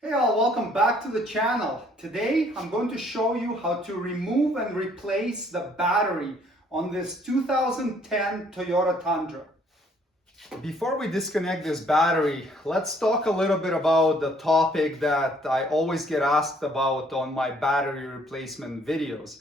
Hey all, welcome back to the channel. Today I'm going to show you how to remove and replace the battery on this 2010 Toyota Tundra. Before we disconnect this battery, let's talk a little bit about the topic that I always get asked about on my battery replacement videos.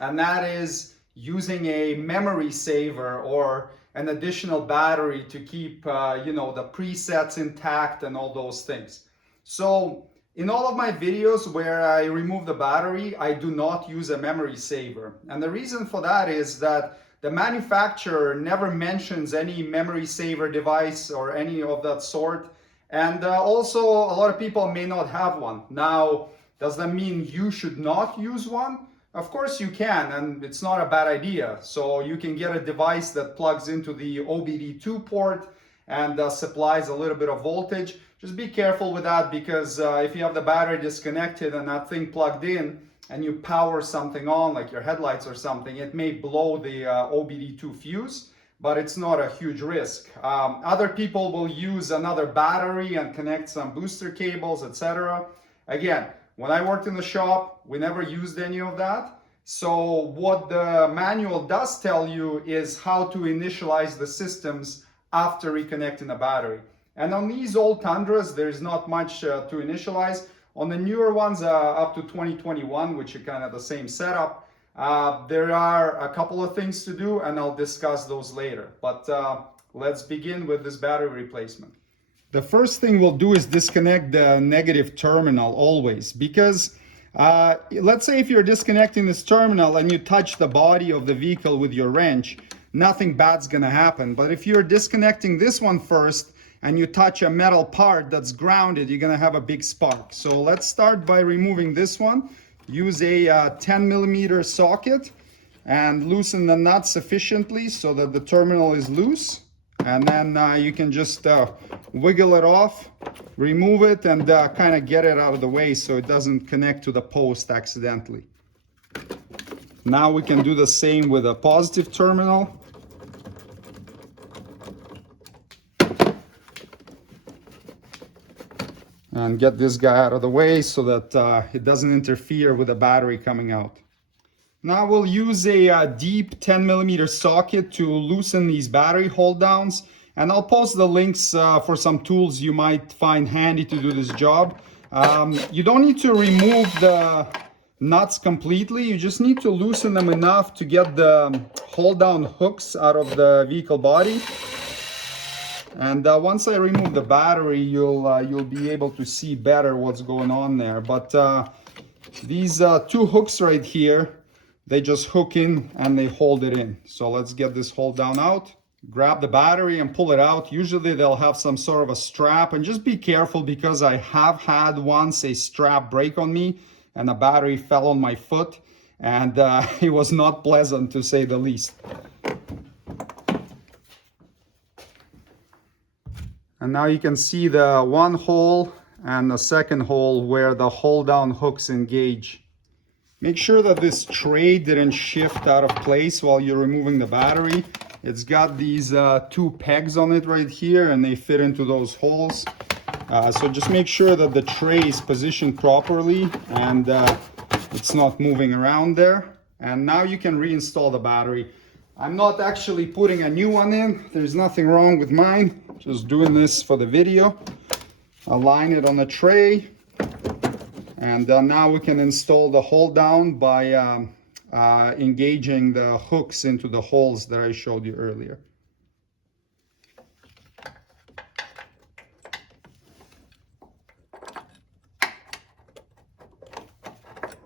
And that is using a memory saver or an additional battery to keep the presets intact and all those things. So in all of my videos where I remove the battery, I do not use a memory saver. And the reason for that is that the manufacturer never mentions any memory saver device or any of that sort. And also a lot of people may not have one. Now, does that mean you should not use one? Of course you can, and it's not a bad idea. So you can get a device that plugs into the OBD2 port and supplies a little bit of voltage. Just be careful with that because if you have the battery disconnected and that thing plugged in and you power something on, like your headlights or something, it may blow the OBD2 fuse, but it's not a huge risk. Other people will use another battery and connect some booster cables, etc. Again, when I worked in the shop, we never used any of that. So what the manual does tell you is how to initialize the systems after reconnecting the battery. And on these old Tundras, there's not much to initialize. On the newer ones, up to 2021, which are kind of the same setup, there are a couple of things to do, and I'll discuss those later. But let's begin with this battery replacement. The first thing we'll do is disconnect the negative terminal always, because let's say if you're disconnecting this terminal and you touch the body of the vehicle with your wrench, nothing bad's gonna happen. But if you're disconnecting this one first and you touch a metal part that's grounded, you're gonna have a big spark. So let's start by removing this one. Use a 10 millimeter socket and loosen the nut sufficiently so that the terminal is loose. And then you can just wiggle it off, remove it, and kind of get it out of the way so it doesn't connect to the post accidentally. Now we can do the same with a positive terminal. And get this guy out of the way so that it doesn't interfere with the battery coming out. Now we'll use a deep 10 millimeter socket to loosen these battery hold downs. And I'll post the links for some tools you might find handy to do this job. You don't need to remove the nuts completely. You just need to loosen them enough to get the hold down hooks out of the vehicle body. And once I remove the battery, you'll be able to see better what's going on there. But these two hooks right here, they just hook in and they hold it in. So let's get this hold down out. Grab the battery and pull it out. Usually they'll have some sort of a strap, and just be careful because I have had once a strap break on me and the battery fell on my foot, and it was not pleasant to say the least. And now you can see the one hole and the second hole where the hold down hooks engage. Make sure that this tray didn't shift out of place while you're removing the battery. It's got these two pegs on it right here, and they fit into those holes. So just make sure that the tray is positioned properly and it's not moving around there. And now you can reinstall the battery. I'm not actually putting a new one in. There's nothing wrong with mine. Just doing this for the video. Align it on the tray. And now we can install the hold down by engaging the hooks into the holes that I showed you earlier.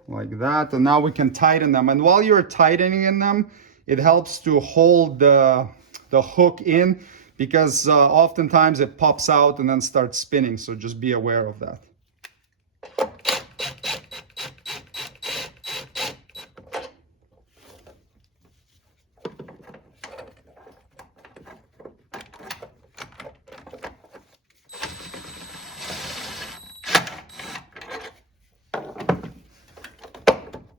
Like that. And now we can tighten them. And while you're tightening them, it helps to hold the hook in, because oftentimes it pops out and then starts spinning. So just be aware of that.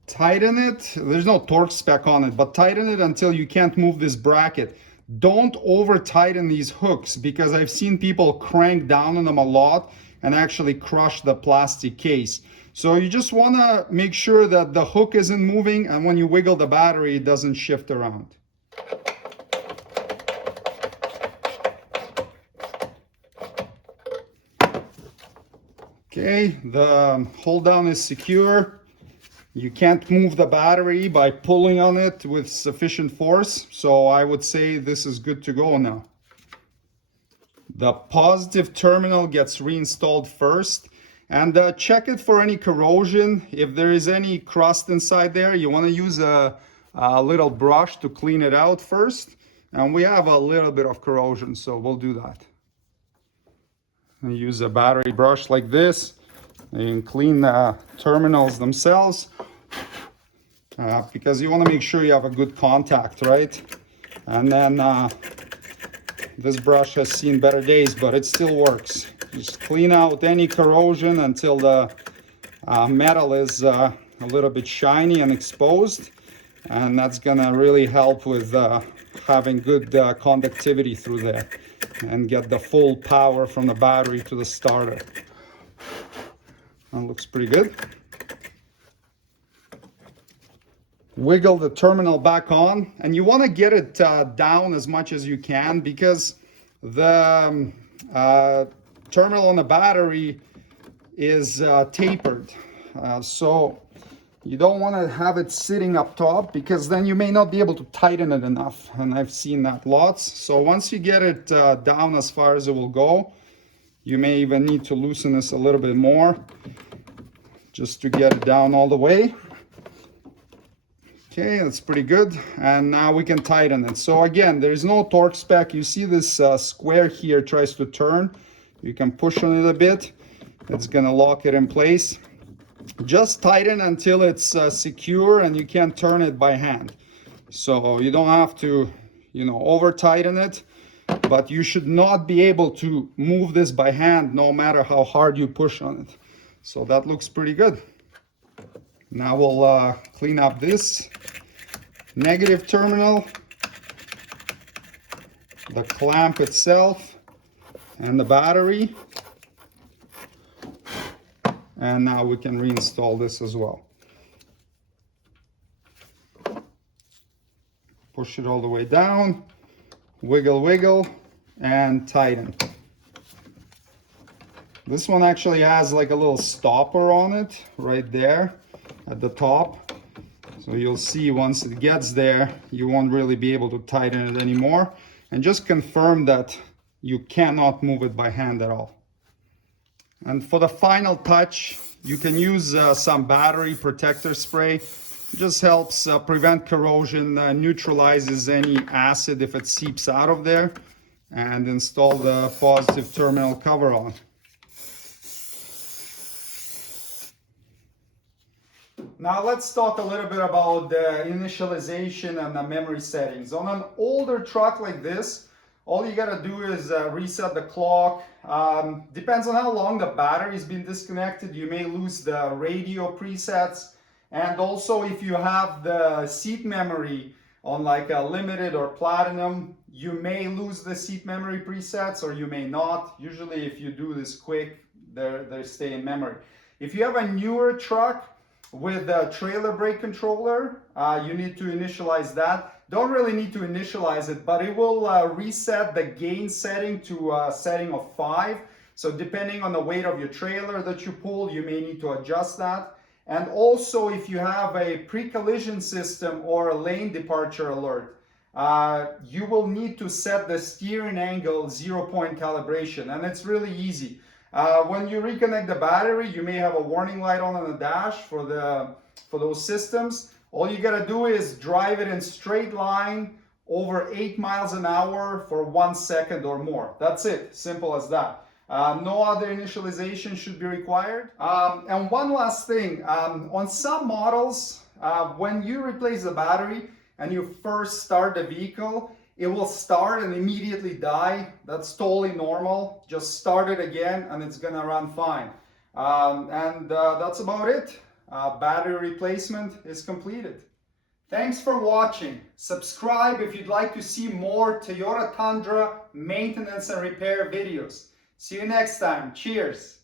Tighten it. There's no torque spec on it, but tighten it until you can't move this bracket. Don't over tighten these hooks, because I've seen people crank down on them a lot and actually crush the plastic case. So you just want to make sure that the hook isn't moving, and when you wiggle the battery, it doesn't shift around. Okay, the hold down is secure. You can't move the battery by pulling on it with sufficient force, so I would say this is good to go now. The positive terminal gets reinstalled first, and check it for any corrosion. If there is any crust inside there, you want to use a little brush to clean it out first. And we have a little bit of corrosion, so we'll do that. And use a battery brush like this and clean the terminals themselves, because you want to make sure you have a good contact, right? And then this brush has seen better days, but it still works. Just clean out any corrosion until the metal is a little bit shiny and exposed, and that's gonna really help with having good conductivity through there and get the full power from the battery to the starter. That looks pretty good. Wiggle the terminal back on, and you want to get it down as much as you can, because the terminal on the battery is tapered, so you don't want to have it sitting up top, because then you may not be able to tighten it enough, and I've seen that lots. So once you get it down as far as it will go, you may even need to loosen this a little bit more just to get it down all the way. Okay, that's pretty good. And now we can tighten it. So again, there's no torque spec. You see this square here tries to turn. You can push on it a bit. It's gonna lock it in place. Just tighten until it's secure and you can turn it by hand. So you don't have to, over tighten it, but you should not be able to move this by hand no matter how hard you push on it. So that looks pretty good. Now we'll clean up this negative terminal, the clamp itself, and the battery. And now we can reinstall this as well. Push it all the way down, wiggle, wiggle, and tighten. This one actually has like a little stopper on it right there at the top. So you'll see once it gets there, you won't really be able to tighten it anymore. And just confirm that you cannot move it by hand at all. And for the final touch, you can use some battery protector spray. It just helps prevent corrosion, neutralizes any acid if it seeps out of there, and install the positive terminal cover on. Now let's talk a little bit about the initialization and the memory settings. On an older truck like this, all you gotta do is reset the clock. Depends on how long the battery's been disconnected. You may lose the radio presets. And also if you have the seat memory on like a limited or platinum, you may lose the seat memory presets or you may not. Usually if you do this quick, they stay in memory. If you have a newer truck with a trailer brake controller, you need to initialize that. Don't really need to initialize it, but it will reset the gain setting to a setting of 5. So depending on the weight of your trailer that you pull, you may need to adjust that. And also if you have a pre-collision system or a lane departure alert, you will need to set the steering angle 0-point calibration, and it's really easy. When you reconnect the battery, you may have a warning light on the dash for those systems. All you gotta do is drive it in straight line over 8 miles an hour for 1 second or more. That's it, simple as that. No other initialization should be required. And one last thing, on some models, when you replace the battery and you first start the vehicle, it will start and immediately die. That's totally normal. Just start it again and it's gonna run fine. That's about it. Battery replacement is completed. Thanks for watching. Subscribe if you'd like to see more Toyota Tundra maintenance and repair videos. See you next time. Cheers.